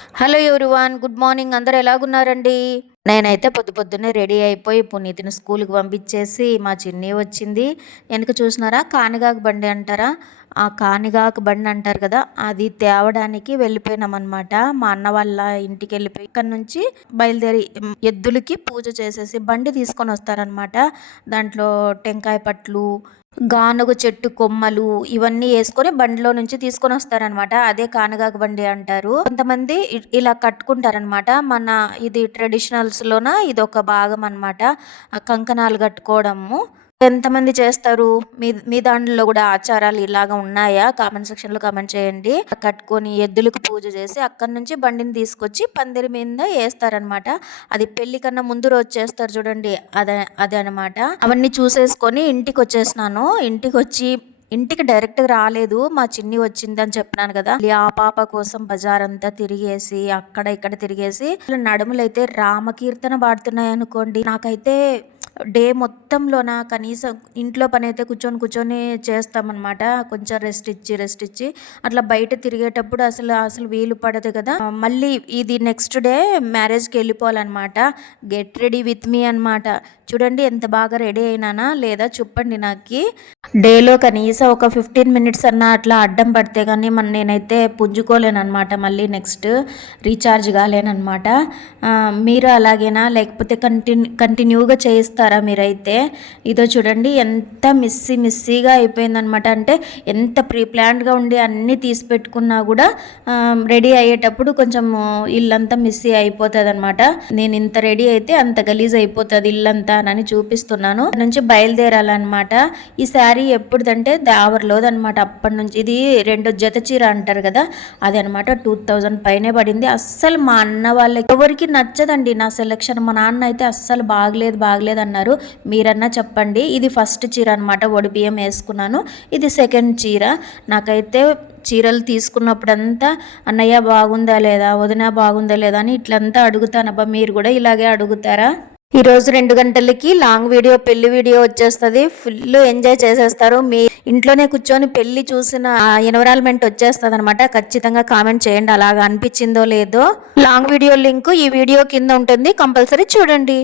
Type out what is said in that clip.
Hello everyone, good morning. అందరూ ఎలాగున్నారండి? నేనైతే పొద్దున్నే రెడీ అయిపోయి పునీతిని స్కూల్కి పంపించేసి మా చిన్ని వచ్చింది. వెనక చూసినారా కానిగాకు బండి అంటారా, ఆ కానిగాకు బండి అంటారు కదా, అది తేవడానికి వెళ్ళిపోయినాం అనమాట. మా అన్న వాళ్ళ ఇంటికి వెళ్ళిపోయి ఇక్కడ నుంచి బయలుదేరి ఎద్దులకి పూజ చేసేసి బండి తీసుకొని వస్తారనమాట. దాంట్లో టెంకాయ పట్లు, గానుగ చెట్టు కొమ్మలు ఇవన్నీ వేసుకొని బండిలో నుంచి తీసుకొని వస్తారనమాట. అదే కానగాకు బండి అంటారు. కొంతమంది ఇలా కట్టుకుంటారనమాట. మన ఇది ట్రెడిషనల్స్ లోన ఇది ఒక భాగం అనమాట. కంకణాలు కట్టుకోవడము ఎంతమంది చేస్తారు? మీ దాంట్లో కూడా ఆచారాలు ఇలాగా ఉన్నాయా? కామెంట్ సెక్షన్ లో కామెంట్ చేయండి. కట్టుకొని ఎద్దులకు పూజ చేసి అక్కడి నుంచి బండిని తీసుకొచ్చి పందిరి మీద వేస్తారనమాట. అది పెళ్లి కన్నా ముందు రోజు చేస్తారు చూడండి, అదే అనమాట. అవన్నీ చూసేసుకొని ఇంటికి వచ్చేసినాను. ఇంటికి డైరెక్ట్గా రాలేదు, మా చిన్ని వచ్చిందని చెప్పినాను కదా. ఆ పాప కోసం బజార్ అంతా తిరిగేసి అక్కడ ఇక్కడ తిరిగేసి నడుములైతే రామకీర్తన పాడుతున్నాయి అనుకోండి. నాకైతే డే మొత్తంలోన కనీసం ఇంట్లో పని అయితే కూర్చొని చేస్తామన్నమాట. కొంచెం రెస్ట్ ఇచ్చి అట్లా బయట తిరిగేటప్పుడు అసలు వీలు పడదు కదా. మళ్ళీ ఇది నెక్స్ట్ డే మ్యారేజ్కి వెళ్ళిపోవాలన్నమాట. గెట్ రెడీ విత్ మీ అనమాట. చూడండి ఎంత బాగా రెడీ అయినానా లేదా చెప్పండి. నాకు డేలో కనీసం ఒక 15 మినిట్స్ అన్నా అట్లా అడ్డం పడితే కానీ నేనైతే పుంజుకోలేనమాట. మళ్ళీ నెక్స్ట్ రీఛార్జ్ కాలేనమాట. మీరు అలాగేనా, లేకపోతే కంటిన్యూగా చేయిస్తారా మీరైతే? ఇదో చూడండి ఎంత మిస్సీగా అయిపోయిందనమాట. అంటే ఎంత ప్రీ ప్లాన్డ్గా ఉండి అన్నీ తీసి పెట్టుకున్నా కూడా రెడీ అయ్యేటప్పుడు కొంచెం ఇల్లంతా మిస్సీ అయిపోతుంది అనమాట. నేను ఇంత రెడీ అయితే అంత గలీజ్ అయిపోతుంది ఇల్లంతా అని చూపిస్తున్నాను. నుంచి బయలుదేరాలన్నమాట. ఈ శారీ ఎప్పుడుదంటే దావర్లోదనమాట. అప్పటి నుంచి ఇది 2 జత చీర అంటారు కదా, అది అనమాట. 2000 పైనే పడింది. అస్సలు మా అన్న వాళ్ళకి ఎవరికి నచ్చదండి నా సెలెక్షన్. మా నాన్న అయితే అస్సలు బాగలేదు అన్నారు. మీరన్నా చెప్పండి. ఇది ఫస్ట్ చీర అనమాట, ఒడి బియ్యం వేసుకున్నాను. ఇది సెకండ్ చీర. నాకైతే చీరలు తీసుకున్నప్పుడంతా అన్నయ్య బాగుందా లేదా, వదిన బాగుందా లేదా అని ఇట్లంతా అడుగుతానబ్బా. మీరు కూడా ఇలాగే అడుగుతారా? ఈరోజు 2 గంటలకి లాంగ్ వీడియో, పెళ్లి వీడియో వచ్చేస్తుంది. ఫుల్ ఎంజాయ్ చేసేస్తారు. మీ ఇంట్లోనే కూర్చొని పెళ్లి చూసిన ఎన్విరాన్మెంట్ వచ్చేస్తుంది అనమాట. ఖచ్చితంగా కామెంట్ చేయండి అలాగా అనిపించిందో లేదో. లాంగ్ వీడియో లింక్ ఈ వీడియో కింద ఉంటుంది, కంపల్సరీ చూడండి.